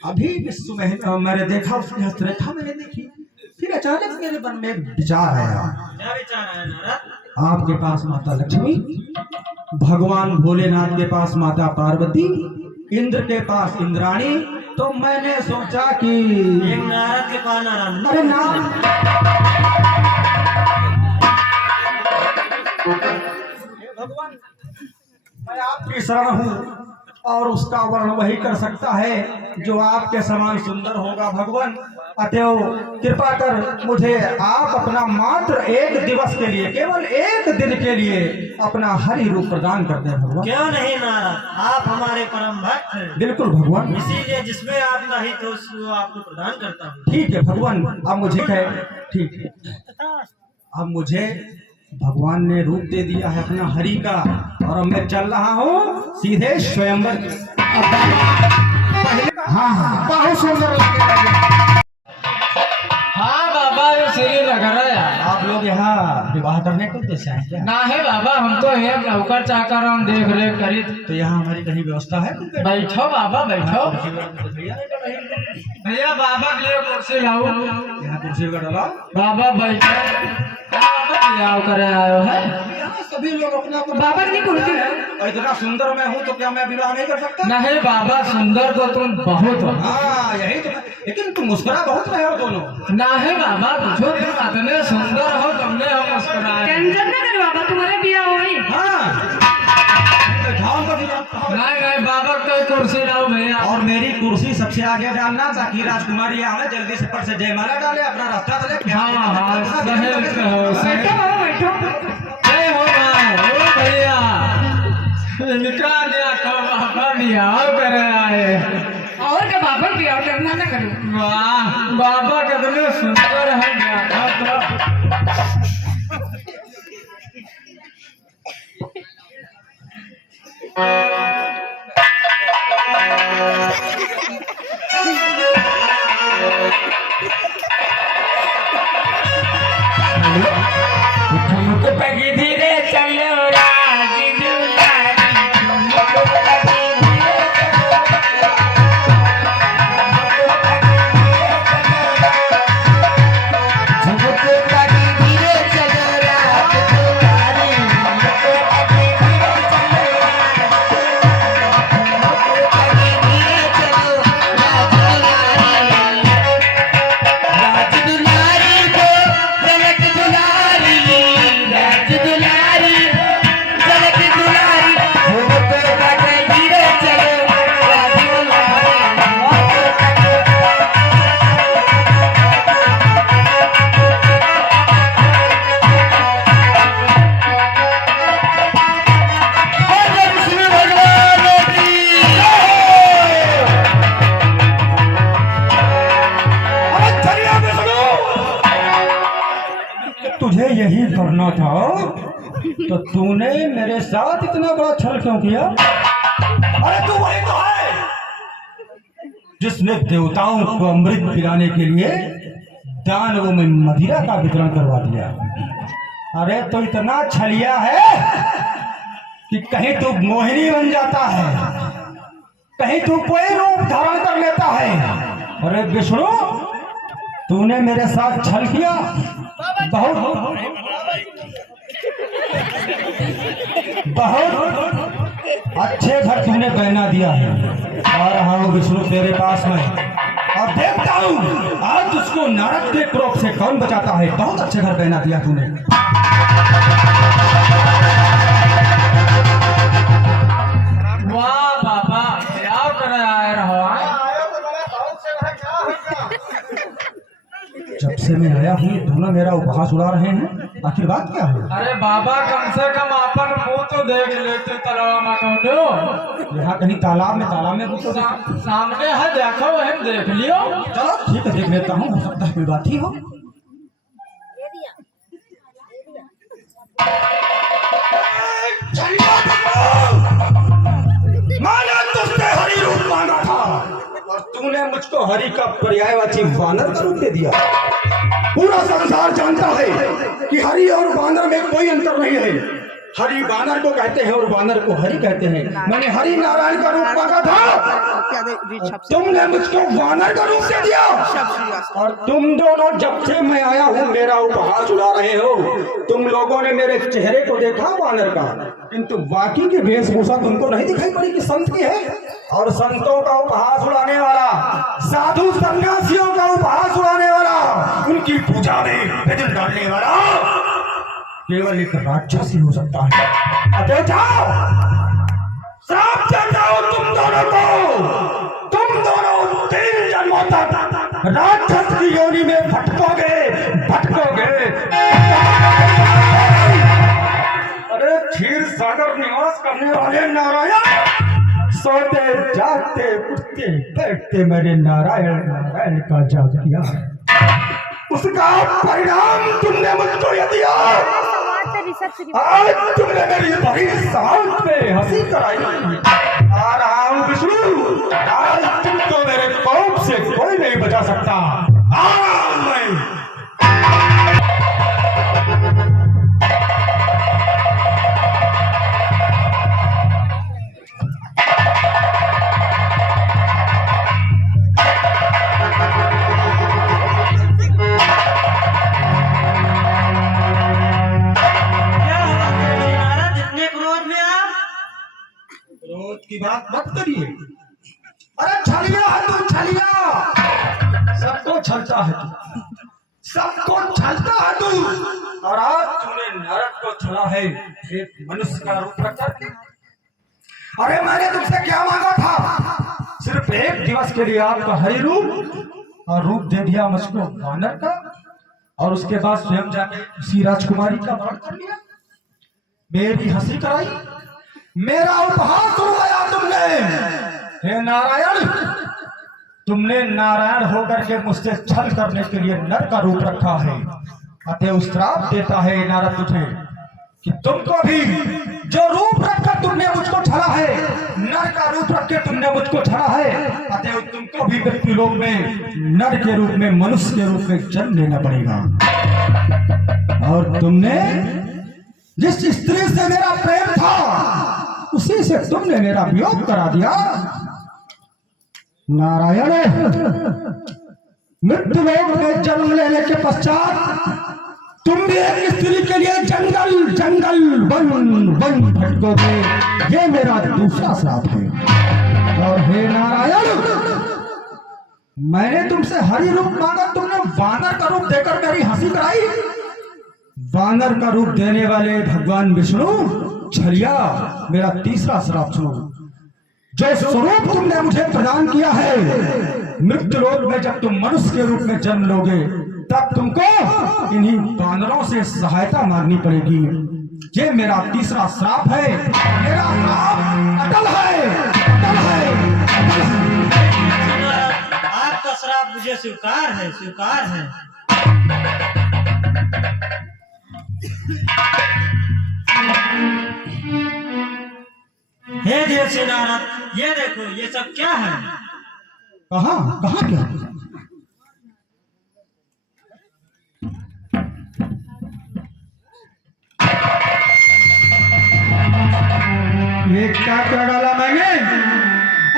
अभी विश्व में मैंने देखा उसकी हस्तरेखा मैंने देखी, फिर अचानक मेरे मन में एक विचार आया। क्या विचार आया नारद? आपके पास माता लक्ष्मी, भगवान भोलेनाथ के पास माता पार्वती, इंद्र के पास इंद्राणी, तो मैंने सोचा कि एक नारद के पास नारायण। अरे ना, भगवान मैं आपकी शरण हूँ और उसका वर्ण वही कर सकता है जो आपके समान सुंदर होगा। भगवान अतएव कृपा कर मुझे आप अपना मात्र एक दिवस के लिए, केवल एक दिन के लिए अपना हरि रूप प्रदान कर दें भगवान। क्यों नहीं नारद, आप हमारे परम भक्त हैं। बिल्कुल भगवान, इसीलिए जिसमें आपका हित हो उसको आपको प्रदान करता हूँ। ठीक है भगवान। अब मुझे ठीक है, अब मुझे भगवान ने रूप दे दिया है अपना हरि का, और अब मैं चल रहा हूँ सीधे स्वयंवर। हाँ हाँ, बहुत सुंदर लगे। हाँ बाबा, ये श्रीनगर है यार। आप लोग यहाँ विवाह करने को उद्देश्य है क्या? ना है बाबा, हम तो ये नौकर चाकर हम देख रेख करी। तो यहाँ हमारी कहीं व्यवस्था है? बैठो बाबा बैठो। भैया बाबा के लिए कुर्सी लाओ। यहाँ कुर्सी का डाला। बाबा बैठो। क्या करे आयो है? यहाँ सभी लोग अपना बाबा की कुर्सी है। और इतना सुंदर मैं हूँ तो क्या मैं विवाह नहीं कर सकता? नहीं बाबा, सुंदर तो तुम बहुत हो। हाँ यही तो, लेकिन तुम मुस्कुरा बहुत रहे हो दोनों। ना है बाबा, पूछो तुम इतने सुंदर हो, तुमने हम मुस्कुराए। टेंशन ना करो बाबा, तुम्हारे ब्याह हो गई। हाँ नहीं नहीं बाबा, कोई कुर्सी लाओ भैया। और मेरी कुर्सी सबसे आगे डालना ताकि राजकुमारी आवे जल्दी से पर से जयमाला डाले, अपना रास्ता चले। हाँ हाँ, सही कहो, सही। बैठो बाबा बैठो। जय हो भाई, ओ भैया। इनका दिया तो बाबा बियाह करे आए। और क्या बाबा ब्याह करना ना करो। वाह बाबा कितने सुंदर है, ब्याह तो। पगी धीरे चलो राज दुलारी, तुझे यही करना था तो तूने मेरे साथ इतना बड़ा छल क्यों किया? अरे तू वही तो है जिसने देवताओं को अमृत पिलाने के लिए दानवों में मदिरा का वितरण करवा दिया। अरे तो इतना छलिया है कि कहीं तू मोहिनी बन जाता है, कहीं तू कोई रूप धारण कर लेता है। अरे विष्णु, तूने मेरे साथ छल किया, बहुत अच्छे घर तूने पहना दिया है। आ रहा हूँ विष्णु तेरे पास में, और देखता हूँ आज उसको नरक के क्रोध से कौन बचाता है। बहुत अच्छे घर पहना दिया तूने। वाह बाबा, क्या करे आए रहो। जब से मैं आया हूँ दोनों मेरा उपहास उड़ा रहे हैं, आखिर बात क्या है? अरे बाबा, कम से कम अपन मुंह तो देख लेते तालाब में। यहाँ कहीं तालाब में भी तो सामने है, देखो वही देख लियो। चलो ठीक है, देख लेता हूँ, हो सकता है कोई बात ही हो। माना तुझने हरि रूप मांगा था और तूने मुझको हरि का पर्यायवाची वानर का रूप दे दिया। पूरा संसार जानता है कि हरि और वानर में कोई अंतर नहीं है। हरि वानर को कहते हैं और वानर को हरि कहते हैं। मैंने हरि नारायण का रूप मांगा था, तुमने मुझको वानर का रूप दे दिया और तुम दोनों जब से मैं आया हूँ मेरा उपहास उड़ा रहे हो। तुम लोगों ने मेरे चेहरे को देखा वानर का, किंतु बाकी की वेशभूषा तुमको नहीं दिखाई पड़ी कि संत की है। और संतों का उपहास उड़ाने वाला, साधु सन्यासियों का उपहास उड़ाने वाला, उनकी पूजा में विघ्न डालने वाला केवल एक राक्षस ही हो सकता है। अतः जाओ, श्राप देता हूं तुम दोनों को। तुम दोनों 3 जन्मों तक राक्षस की योनि में भटकोगे भटकोगे। अरे क्षीर सागर निवास करने वाले नारायण, सोते जागते उठते बैठते मेरे नारायण नारायण का जाप किया है, उसका परिणाम तुमने मुझको यह दिया। आज तुमने मेरी बड़ी शांत में हंसी कराई। आ रहा हूं विष्णु, आज तुमको मेरे कोप से कोई नहीं बचा सकता। आ रहा हूं मैं। की बात मत करिए। अरे छलिया है तू, छलिया, सबको छलता है तू, सबको छलता है तू। और आज तूने नरक को छला है एक मनुष्य का रूप रखकर। अरे मैंने तुमसे क्या मांगा था? सिर्फ एक दिवस के लिए आपका हरि रूप, और रूप दे दिया मुझको वानर का, और उसके बाद स्वयं जाके उसी राजकुमारी का वर्ण कर लिया, मेरी हंसी कराई, मेरा उपहास उड़ाया तुमने। हे नारायण, तुमने नारायण होकर के मुझसे छल करने के लिए नर का रूप रखा है। अतः श्राप देता है नारद तुझे कि तुमको भी जो रूप रखकर तुमने मुझको छला है, नर का रूप रख के तुमने मुझको छला है, अतः तुमको भी मृत्युलोक में नर के रूप में, मनुष्य के रूप में जन्म लेना पड़ेगा। और तुमने जिस स्त्री से मेरा प्रेम था उसी से तुमने मेरा वियोग करा दिया। नारायण, मृत्युलोक में जन्म लेने के पश्चात तुम भी एक स्त्री के लिए जंगल जंगल वन वन भटकोगे, ये मेरा दूसरा श्राप है। और हे नारायण, मैंने तुमसे हरि रूप मांगा, तुमने वानर का रूप देकर मेरी हंसी कराई। वानर का रूप देने वाले भगवान विष्णु छलिया, मेरा तीसरा श्राप सुनो। जो स्वरूप तुमने मुझे प्रदान किया है, मृत्युलोक में जब तुम मनुष्य के रूप में जन्म लोगे तब तुमको इन्हीं वानरों से सहायता मांगनी पड़ेगी। ये मेरा तीसरा श्राप है। मेरा श्राप अटल है, अटल है, अटल है। आपका श्राप मुझे स्वीकार है, स्वीकार है। हे देव से नारद, ये देखो, ये सब क्या है? कहाँ कहाँ क्या? ये क्या कर डाला मैंने?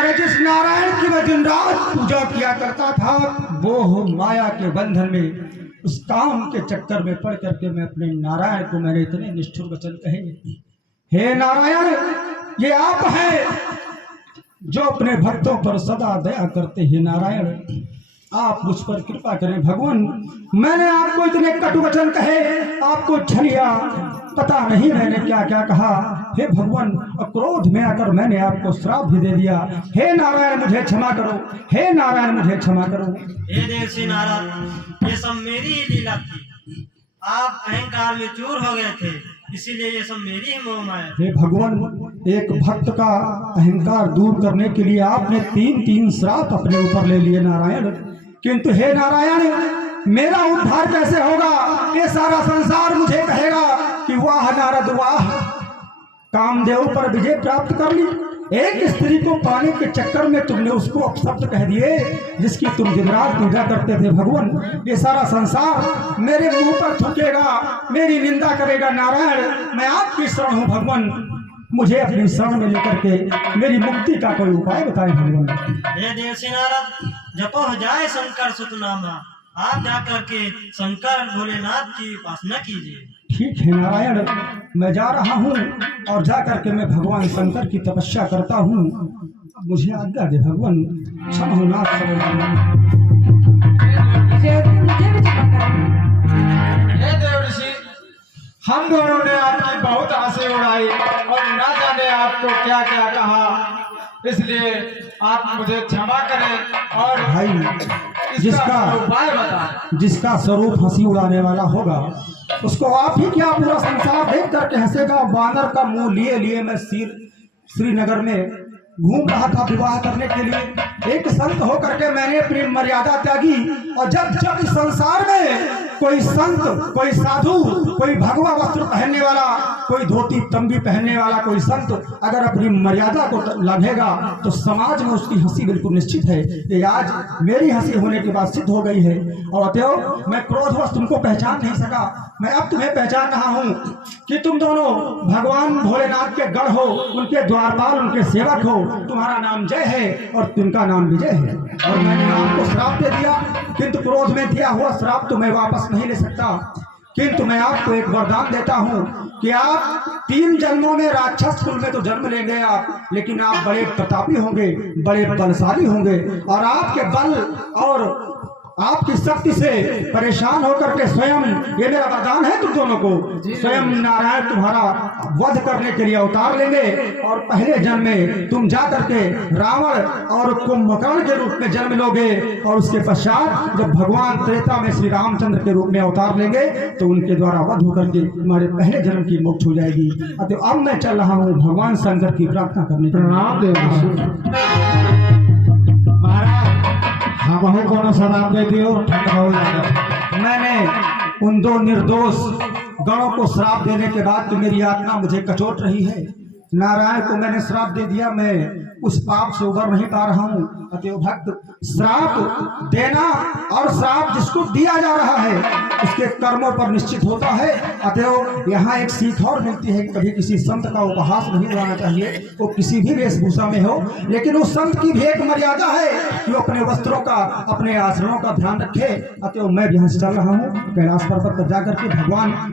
अरे जिस नारायण की मैं दिन रात पूजा किया करता था, वो माया के बंधन में, उस काम के चक्कर में पड़ करके मैं अपने नारायण को मैंने इतने निष्ठुर वचन कहे। हे नारायण, ये आप हैं जो अपने भक्तों पर सदा दया करते हैं। नारायण, आप मुझ पर कृपा करें। भगवान, मैंने आपको इतने कटु वचन कहे, आपको छलिया, पता नहीं मैंने क्या क्या कहा। हे भगवान, क्रोध में आकर मैंने आपको श्राप भी दे दिया। हे नारायण, मुझे क्षमा करो। हे नारायण, मुझे क्षमा करो। हे देव श्री नारद, ये सब मेरी ही लीला थी। आप अहंकार में चूर हो गए थे, इसीलिए ये सब मेरी ही मोह माया। हे भगवान, एक भक्त का अहंकार दूर करने के लिए आपने 3 श्राप अपने ऊपर ले लिए नारायण। किंतु हे नारायण, मेरा उद्धार कैसे होगा? ये सारा संसार मुझे कहेगा कि वाह नारद वाह, कामदेव पर विजय प्राप्त कर ली। एक स्त्री को पाने के चक्कर में तुमने उसको अपशब्द कह दिए जिसकी तुम दिन रात पूजा करते थे। भगवान, ये सारा संसार मेरे मुंह पर थूकेगा, मेरी निंदा करेगा। नारायण, मैं आपकी शरण हूँ भगवान, मुझे अपनी शरण में लेकर के मेरी मुक्ति का कोई उपाय बताएं भगवान। हे देवर्षि नारद, जपो हो जाए शंकर सुतनामा, आप जाकर के शंकर भोलेनाथ की उपासना कीजिए। ठीक है नारायण, मैं जा रहा हूँ और जा करके मैं भगवान शंकर की तपस्या करता हूँ। मुझे आज्ञा दे भगवान। क्षमा हो नाथ मुझे भी क्षमा कर। हे देवऋषि, हम दोनों ने आपकी बहुत हंसी उड़ाई और ना जाने आपको क्या क्या कहा, इसलिए आप मुझे क्षमा करें और भाई, इसका उपाय बताएं। जिसका स्वरूप हंसी उड़ाने वाला होगा उसको आप ही क्या पूरा संसार देख करके हंसेगा। बानर का मुंह लिए लिए मैं श्रीनगर में घूम रहा था विवाह करने के लिए। एक संत होकर के मैंने अपनी मर्यादा त्यागी, और जब जब इस संसार में कोई संत, कोई साधु, कोई भगवा वस्त्र पहनने वाला, कोई धोती तंबी पहनने वाला कोई संत अगर अपनी मर्यादा को लांघेगा तो समाज में उसकी हंसी बिल्कुल निश्चित है। ये आज मेरी हंसी होने के बाद सिद्ध हो गई है। और अतएव मैं क्रोधवश तुमको पहचान नहीं सका, मैं अब तुम्हें पहचान रहा हूँ कि तुम दोनों भगवान भोलेनाथ के गढ़ हो, उनके द्वारपाल, उनके सेवक हो। तुम्हारा नाम जय है और तुमका नाम विजय है। और मैंने आपको श्राप दे दिया, किंतु क्रोध में दिया हुआ श्राप तो मैं वापस नहीं ले सकता। किंतु मैं आपको एक वरदान देता हूँ कि आप 3 जन्मों में राक्षस कुल में तो जन्म लेंगे आप, लेकिन आप बड़े प्रतापी होंगे, बड़े बलशाली होंगे। और आपके बल और आपकी शक्ति से परेशान होकर के स्वयं, ये मेरा वरदान है तुम दोनों को, स्वयं नारायण तुम्हारा वध करने के लिए अवतार लेंगे। और पहले जन्म में तुम जा करके रावण और कुंभकर्ण के रूप में जन्म लोगे, और उसके पश्चात जब भगवान त्रेता में श्री रामचंद्र के रूप में अवतार लेंगे तो उनके द्वारा वध होकर के तुम्हारे पहले जन्म की मोक्ष हो जाएगी। अतः अब मैं चल रहा हूँ भगवान शंकर की प्रार्थना करने के लिए। प्रणाम देव महाराज, हम कोनो शराब दे दियो, ठंड हो जाएगा। मैंने उन 2 निर्दोष गणों को श्राप देने के बाद तो मेरी आत्मा मुझे कचोट रही है। नारायण को मैंने श्राप दे दिया, मैं उस पाप से उबर नहीं पा रहा हूँ। अतएव भक्त, श्राप देना और श्राप जिसको दिया जा रहा है उसके कर्मों पर निश्चित होता है। अतएव यहाँ एक सीख और मिलती है, कभी किसी संत का उपहास नहीं उड़ाना चाहिए, वो किसी भी वेशभूषा में हो, लेकिन उस संत की भी एक मर्यादा है कि वो अपने वस्त्रों का, अपने आचरणों का ध्यान रखे। अतएव मैं यहाँ से चल रहा हूँ कैलाश पर्वत पर जाकर के भगवान